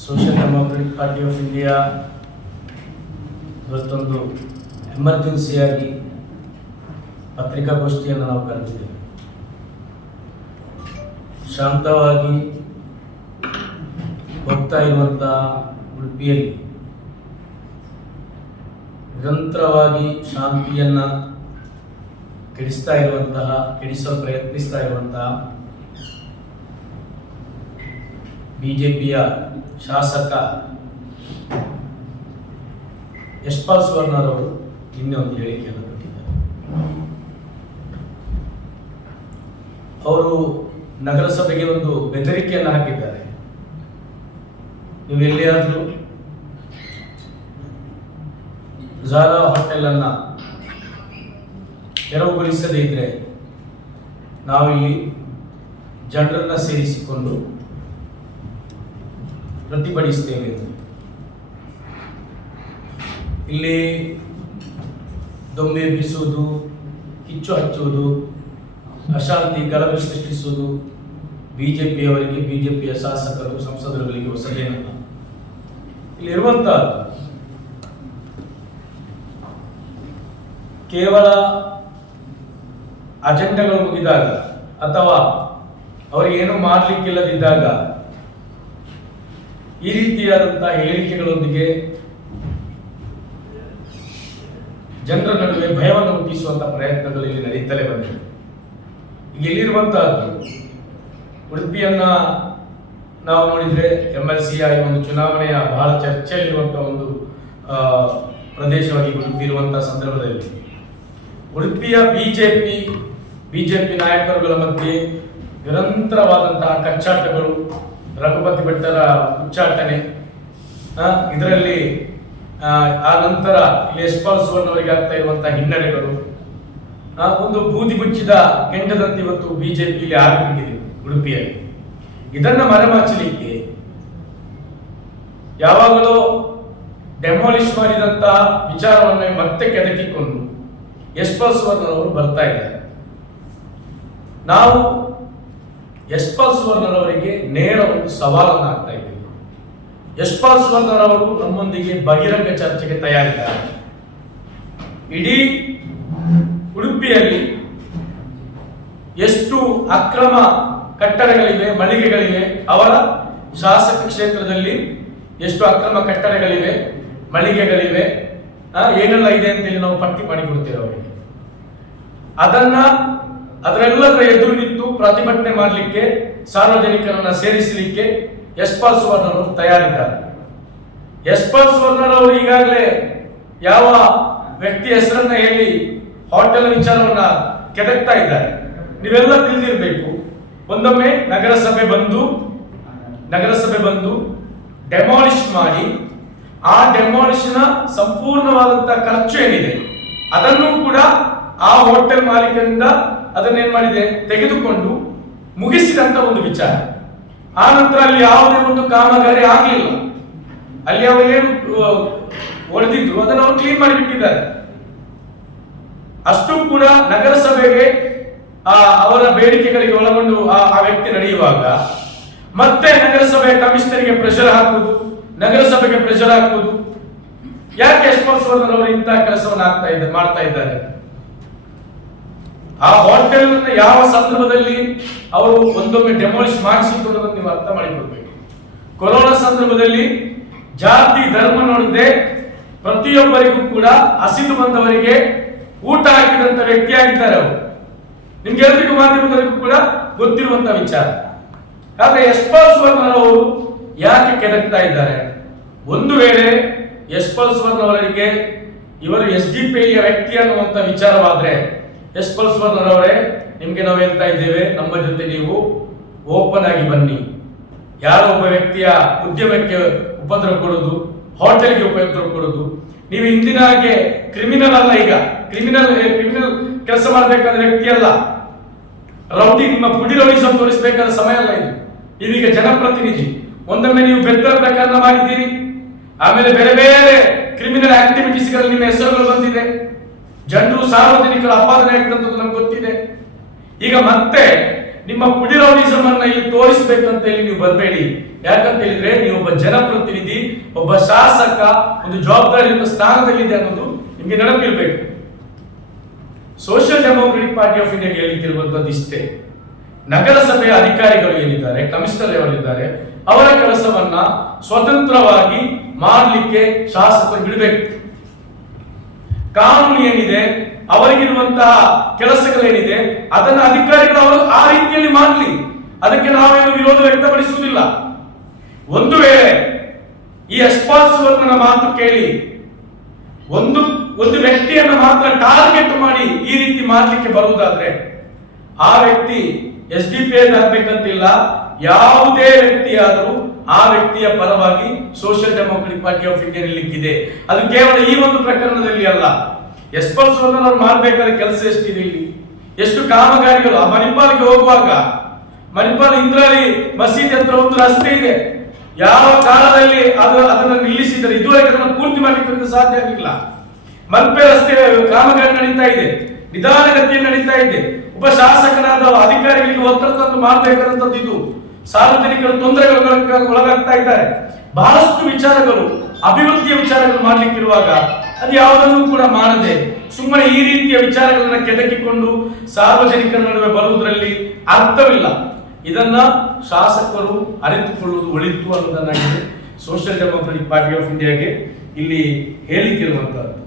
Social Democratic Party of India ಇವತ್ತೊಂದು ಎಮರ್ಜೆನ್ಸಿಯಾಗಿ ಪತ್ರಿಕಾಗೋಷ್ಠಿಯನ್ನು ನಾವು ಕರೆದಿದ್ದೇವೆ. ಶಾಂತವಾಗಿ ಹೋಗ್ತಾ ಇರುವಂತಹ ಉಡುಪಿಯಲ್ಲಿ ನಿರಂತರವಾಗಿ ಶಾಂತಿಯನ್ನು ಕೆಡಿಸ್ತಾ ಇರುವಂತಹ, ಕೆಡಿಸಲು ಪ್ರಯತ್ನಿಸ್ತಾ ಇರುವಂತಹ ಬಿಜೆಪಿಯ ಶಾಸಕ ಯಶ್ಪಾಲ್ ಸುವರ್ಣರವರು ನಿನ್ನೆ ಒಂದು ಹೇಳಿಕೆಯನ್ನು ಕೊಟ್ಟಿದ್ದಾರೆ. ಅವರು ನಗರಸಭೆಗೆ ಒಂದು ಬೆದರಿಕೆಯನ್ನು ಹಾಕಿದ್ದಾರೆ. ನೀವು ಎಲ್ಲಿಯಾದರೂ ಝಾರಾ ಹೋಟೆಲ್ ಅನ್ನ ತೆರವುಗೊಳಿಸದೇ ಇದ್ರೆ ನಾವಿಲ್ಲಿ ಜನರನ್ನ ಸೇರಿಸಿಕೊಂಡು ಪ್ರತಿಭಟಿಸ್ತೇವೆ. ಇಲ್ಲಿ ದೊಂಬೆ ಬೀಸುವುದು, ಕಿಚ್ಚು ಹಚ್ಚುವುದು, ಅಶಾಂತಿ ಗಲಭೆ ಸೃಷ್ಟಿಸುವುದು, ಬಿಜೆಪಿಯವರಿಗೆ, ಬಿಜೆಪಿಯ ಶಾಸಕರು, ಸಂಸದರುಗಳಿಗೆ ಹೊಸದೇನಲ್ಲ. ಇಲ್ಲಿರುವಂತ ಕೇವಲ ಅಜೆಂಡಾಗಳು ಮುಗಿದಾಗ ಅಥವಾ ಅವರಿಗೆ ಏನು ಮಾಡಲಿಕ್ಕಿಲ್ಲದಿದ್ದಾಗ ಈ ರೀತಿಯಾದಂತಹ ಹೇಳಿಕೆಗಳೊಂದಿಗೆ ಜನರ ನಡುವೆ ಭಯವನ್ನು ಹುಟ್ಟಿಸುವಂತಹ ಪ್ರಯತ್ನಗಳು ಇಲ್ಲಿ ನಡೀತಲೇ ಬಂದಿವೆ. ಈಗ ಇಲ್ಲಿರುವಂತಹದ್ದು, ಉಡುಪಿಯನ್ನ ನಾವು ನೋಡಿದ್ರೆ ಎಂ ಎಲ್ ಸಿ ಆಗಿ ಒಂದು ಚುನಾವಣೆಯ ಬಹಳ ಚರ್ಚೆಯಲ್ಲಿರುವಂತಹ ಒಂದು ಪ್ರದೇಶವಾಗಿ ಇರುವಂತಹ ಸಂದರ್ಭದಲ್ಲಿ. ಉಡುಪಿಯ ಬಿಜೆಪಿ ಬಿಜೆಪಿ ನಾಯಕರುಗಳ ಮಧ್ಯೆ ನಿರಂತರವಾದಂತಹ ಕಚ್ಚಾಟಗಳು ರಘುಪತಿ ಭಟ್ಟರ ಉಚ್ಚಾಟನೆ ಇದರಲ್ಲಿ, ಆ ನಂತರ ಇಲ್ಲಿ ಯಶ್ಪಾಲ್ ಸುವರ್ಣ ಅವರಿಗೆ ಆಗ್ತಾ ಇರುವಂತಹ ಹಿನ್ನಡೆಗಳು ಒಂದು ಬೂದಿ ಮುಚ್ಚಿದ ಕೆಂಡದಂತೆ ಇವತ್ತು ಬಿಜೆಪಿಯಲ್ಲಿ ಆಗಿಬಿಟ್ಟಿದೆ ಉಡುಪಿಯಲ್ಲಿ. ಇದನ್ನ ಮರೆಮಾಚಲಿಕ್ಕೆ ಯಾವಾಗಲೂ ಡೆಮಾಲಿಷ್ ಮಾಡಿದಂತಹ ವಿಚಾರವನ್ನು ಮತ್ತೆ ಕೆದಕಿಕೊಂಡು ಯಶ್ಪಾಲ್ ಸುವರ್ಣ ಅವರು ಬರ್ತಾ ಇದ್ದಾರೆ. ನಾವು ಯಶ್ಪಾಲ್ ಸುವರ್ಣರವರಿಗೆ ನೇರ ಒಂದು ಸವಾಲನ್ನು ಆಗ್ತಾ ಇದ್ದೀವಿ. ಯಶ್ಪಾಲ್ ಸುವರ್ಣರವರು ನಮ್ಮೊಂದಿಗೆ ಬಹಿರಂಗ ಚರ್ಚೆಗೆ ತಯಾರಿದ್ದಾರೆ. ಇಡೀ ಉಡುಪಿಯಲ್ಲಿ ಎಷ್ಟು ಅಕ್ರಮ ಕಟ್ಟಡಗಳಿವೆ, ಮಳಿಗೆಗಳಿವೆ, ಅವರ ಶಾಸಕ ಕ್ಷೇತ್ರದಲ್ಲಿ ಎಷ್ಟು ಅಕ್ರಮ ಕಟ್ಟಡಗಳಿವೆ, ಮಳಿಗೆಗಳಿವೆ ಏನೆಲ್ಲ ಇದೆ ಅಂತೇಳಿ ನಾವು ಪಟ್ಟಿ ಮಾಡಿಕೊಡ್ತೇವೆ ಅವರಿಗೆ. ಅದನ್ನ ಅದರೆಲ್ಲದರ ಎದುರು ನಿಂತು ಪ್ರತಿಭಟನೆ ಮಾಡಲಿಕ್ಕೆ, ಸಾರ್ವಜನಿಕರನ್ನ ಸೇರಿಸಲಿಕ್ಕೆ ಯಶ್ಪಾಲ್ ಸುವರ್ಣರವರು ತಯಾರಿದ್ದಾರೆ. ಯಶ್ಪಾಲ್ ಸುವರ್ಣರವರು ಈಗಾಗಲೇ ಯಾವ ವ್ಯಕ್ತಿ ಹೆಸರನ್ನ ಹೇಳಿ ಹೋಟೆಲ್ ವಿಚಾರವನ್ನ ಕೆದಕ್ತಾ ಇದ್ದಾರೆ. ನೀವೆಲ್ಲ ತಿಳಿದಿರಬೇಕು. ಒಂದೊಮ್ಮೆ ನಗರಸಭೆ ಬಂದು ನಗರಸಭೆ ಬಂದು ಡೆಮಾಲಿಷ್ ಮಾಡಿ, ಆ ಡೆಮಾಲಿಷ್ನ ಸಂಪೂರ್ಣವಾದಂತಹ ಖರ್ಚು ಏನಿದೆ, ಅದನ್ನು ಕೂಡ ಆ ಹೋಟೆಲ್ ಮಾಲೀಕರಿಂದ ಅದನ್ನೇನ್ ಮಾಡಿದೆ ತೆಗೆದುಕೊಂಡು ಮುಗಿಸಿದಂತ ಒಂದು ವಿಚಾರ. ಆ ನಂತರ ಅಲ್ಲಿ ಯಾವುದೇ ಒಂದು ಕಾಮಗಾರಿ ಆಗಲಿಲ್ಲ. ಅಲ್ಲಿ ಅವರು ಏನು ಹೊಡೆದಿದ್ರು ಅದನ್ನು ಅವರು ಕ್ಲೀನ್ ಮಾಡಿಬಿಟ್ಟಿದ್ದಾರೆ ಅಷ್ಟು ಕೂಡ ನಗರಸಭೆಗೆ, ಆ, ಅವರ ಬೇಡಿಕೆಗಳಿಗೆ ಒಳಗೊಂಡು ಆ ಆ ವ್ಯಕ್ತಿ ನಡೆಯುವಾಗ, ಮತ್ತೆ ನಗರಸಭೆ ಕಮಿಷನರಿಗೆ ಪ್ರೆಷರ್ ಹಾಕುವುದು, ನಗರಸಭೆಗೆ ಪ್ರೆಷರ್ ಹಾಕುವುದು. ಯಾಕೆ ಯಶ್ವಂತ್ ಅವರು ಇಂತಹ ಕೆಲಸವನ್ನು ಆಗ್ತಾ ಇದ್ದಾರೆ ಮಾಡ್ತಾ ಇದ್ದಾರೆ? ಆ ಹೋಟೆಲ್ ಯಾವ ಸಂದರ್ಭದಲ್ಲಿ ಅವರು ಒಂದೊಮ್ಮೆ ಡೆಮೋಲಿಶ್ ಮಾಡಿಸಿದ್ರು ಅನ್ನೋದನ್ನ ನೀವು ಅರ್ಥ ಮಾಡಿಕೊಳ್ಬೇಕು. ಕೊರೋನಾ ಸಂದರ್ಭದಲ್ಲಿ ಜಾತಿ, ಧರ್ಮ ನೋಡದೆ ಪ್ರತಿಯೊಬ್ಬರಿಗೂ ಕೂಡ ಹಸಿದು ಬಂದವರಿಗೆ ಊಟ ಹಾಕಿದಂತ ವ್ಯಕ್ತಿಯಾಗಿದ್ದಾರೆ ಅವರು. ನಿಮ್ಗೆಲ್ಲರಿಗೂ ಮಾಧ್ಯಮದವರಿಗೂ ಕೂಡ ಗೊತ್ತಿರುವಂತ ವಿಚಾರ. ಆದ್ರೆ ಯಶ್ಪಾಲ್ ಸುವರ್ಣ ಅವರು ಯಾಕೆ ಕೆದಕ್ತಾ ಇದ್ದಾರೆ? ಒಂದು ವೇಳೆ ಯಶ್ಪಾಲ್ ಸುವರ್ಣ ಅವರಿಗೆ ಇವರು ಎಸ್ ಡಿ ಪಿ ವ್ಯಕ್ತಿ ಅನ್ನುವಂತ ವಿಚಾರವಾದ್ರೆ ಯಶ್ಪಾಲ್ ಸುವರ್ಣ ಅವರೇ, ನಿಮಗೆ ನಾವು ಹೇಳ್ತಾ ಇದ್ದೇವೆ, ನಮ್ಮ ಜೊತೆ ನೀವು ಓಪನ್ ಆಗಿ ಬನ್ನಿ. ಯಾರೋ ಒಬ್ಬ ವ್ಯಕ್ತಿಯ ಉದ್ಯಮಕ್ಕೆ ಉಪದ್ರ ಕೊಡೋದು ಹೋಟೆಲ್ಗೆ ಉಪದ್ರವ ಕೊಡೋದು. ನೀವು ಇಂದಿನ ಹಾಗೆ ಕ್ರಿಮಿನಲ್ ಅಲ್ಲ ಈಗ. ಕ್ರಿಮಿನಲ್ ಕ್ರಿಮಿನಲ್ ಕೆಲಸ ಮಾಡಬೇಕಾದ ವ್ಯಕ್ತಿ ಅಲ್ಲ. ರೌಡಿ ನಿಮ್ಮ ಪುಡಿ ರೌಡಿ ತೋರಿಸಬೇಕಾದ ಸಮಯ ಅಲ್ಲ ಇದು. ಇದೀಗ ಜನಪ್ರತಿನಿಧಿ. ಒಂದೊಮ್ಮೆ ನೀವು ಬೆತ್ತಲ ಪ್ರಕರಣ ಮಾಡಿದ್ದೀರಿ. ಆಮೇಲೆ ಬೇರೆ ಬೇರೆ ಕ್ರಿಮಿನಲ್ ಆಕ್ಟಿವಿಟೀಸ್ಗಳಲ್ಲಿ ನಿಮ್ಮ ಹೆಸರುಗಳು ಬಂದಿದೆ. ಜನರು ಸಾರ್ವಜನಿಕರ ಆಪಾದನೆ ಆಗ್ತಂಥದ್ದು ನಮ್ಗೆ ಗೊತ್ತಿದೆ. ಈಗ ಮತ್ತೆ ನಿಮ್ಮ ಪುಡಿರೌಡಿಸಮ್ ಅನ್ನ ಇಲ್ಲಿ ತೋರಿಸ್ಬೇಕಂತ ಹೇಳಿ ನೀವು ಬರಬೇಡಿ. ಯಾಕಂತ ಹೇಳಿದ್ರೆ ನೀವು ಒಬ್ಬ ಜನಪ್ರತಿನಿಧಿ, ಒಬ್ಬ ಶಾಸಕ, ಒಂದು ಜವಾಬ್ದಾರಿಯುತ ಸ್ಥಾನದಲ್ಲಿದೆ ಅನ್ನೋದು ನಿಮಗೆ ನೆನಪಿರ್ಬೇಕು. Social Democratic Party of India ಹೇಳಿದ್ದಿರುವಂತದ್ದು ಇಷ್ಟೇ. ನಗರಸಭೆಯ ಅಧಿಕಾರಿಗಳು ಏನಿದ್ದಾರೆ, ಕಮಿಷನರ್ ಲೆವೆಲ್ ಇದ್ದಾರೆ, ಅವರ ಕೆಲಸವನ್ನ ಸ್ವತಂತ್ರವಾಗಿ ಮಾಡಲಿಕ್ಕೆ ಶಾಸಕರು ಬಿಡಬೇಕು. ಕಾನೂನು ಏನಿದೆ, ಅವರಿಗಿರುವಂತಹ ಕೆಲಸಗಳೇನಿದೆ, ಅದನ್ನ ಅಧಿಕಾರಿಗಳು ಅವರು ಆ ರೀತಿಯಲ್ಲಿ ಮಾಡಲಿ. ಅದಕ್ಕೆ ನಾವೇನು ವಿರೋಧ ವ್ಯಕ್ತಪಡಿಸುವುದಿಲ್ಲ. ಒಂದು ವೇಳೆ ಈ ಯಶ್ಪಾಲ್ ಸುವರ್ಣನ ಮಾತು ಕೇಳಿ, ಒಂದು ಒಂದು ವ್ಯಕ್ತಿಯನ್ನು ಮಾತ್ರ ಟಾರ್ಗೆಟ್ ಮಾಡಿ ಈ ರೀತಿ ಮಾಡಲಿಕ್ಕೆ ಬರುವುದಾದ್ರೆ, ಆ ವ್ಯಕ್ತಿ ಎಸ್ ಡಿ ಪಿ ಆಗ್ಬೇಕಂತಿಲ್ಲ, ಯಾವುದೇ ವ್ಯಕ್ತಿ ಆದರೂ ಆ ವ್ಯಕ್ತಿಯ ಪರವಾಗಿ Social Democratic Party of India ನಿಲ್ಲಿಕ್ಕಿದೆ. ಅದು ಕೇವಲ ಈ ಒಂದು ಪ್ರಕರಣದಲ್ಲಿ ಅಲ್ಲ. ಎಸ್ಪಲ್ ಅವರು ಮಾಡಬೇಕಾದ ಕೆಲಸ ಎಷ್ಟಿದೆ ಇಲ್ಲಿ? ಎಷ್ಟು ಕಾಮಗಾರಿಗಳು? ಆ ಮಣಿಪಾಲ್ಗೆ ಹೋಗುವಾಗ, ಮಣಿಪಾಲ್ ಇಂದ್ರಾಲಿ ಮಸೀದಿ ಹತ್ರ ಒಂದು ರಸ್ತೆ ಇದೆ. ಯಾವ ಕಾಲದಲ್ಲಿ ಅದು ಅದನ್ನು ನಿಲ್ಲಿಸಿದರೆ, ಇದುವರೆಗೆ ಅದನ್ನು ಪೂರ್ತಿ ಮಾಡಲಿಕ್ಕೆ ಸಾಧ್ಯ ಆಗಲಿಲ್ಲ. ಮಲ್ಪೆ ರಸ್ತೆ, ಕಾಮಗಾರಿ ನಡೀತಾ ಇದೆ. ನಿಧಾನಗತಿಯಲ್ಲಿ ನಡೀತಾ ಇದೆ. ಉಪ ಶಾಸಕನಾದ ಅಧಿಕಾರಿಗಳಿಗೆ ಒತ್ತಡ ತಂದು ಮಾಡಬೇಕಾದಂತದ್ದು ಇದು. ಸಾರ್ವಜನಿಕರು ತೊಂದರೆಗಳು ಒಳಗಾಗ್ತಾ ಇದ್ದಾರೆ. ಬಹಳಷ್ಟು ವಿಚಾರಗಳು, ಅಭಿವೃದ್ಧಿಯ ವಿಚಾರಗಳು ಮಾಡಲಿಕ್ಕಿರುವಾಗ ಅದು ಯಾವುದನ್ನು ಕೂಡ ಮಾಡದೆ ಸುಮ್ಮನೆ ಈ ರೀತಿಯ ವಿಚಾರಗಳನ್ನ ಕೆದಕಿಕೊಂಡು ಸಾರ್ವಜನಿಕರ ನಡುವೆ ಬರುವುದರಲ್ಲಿ ಅರ್ಥವಿಲ್ಲ. ಇದನ್ನ ಶಾಸಕರು ಅರಿತುಕೊಳ್ಳುವುದು ಒಳಿತು ಅನ್ನೋದನ್ನಾಗಿದೆ. ಸೋಷಿಯಲ್ ಡೆಮೋಕ್ರೆಟಿಕ್ ಪಾರ್ಟಿ ಆಫ್ ಇಂಡಿಯಾಗೆ ಇಲ್ಲಿ ಹೇಳಿಕ್ಕಿರುವಂತಹದ್ದು.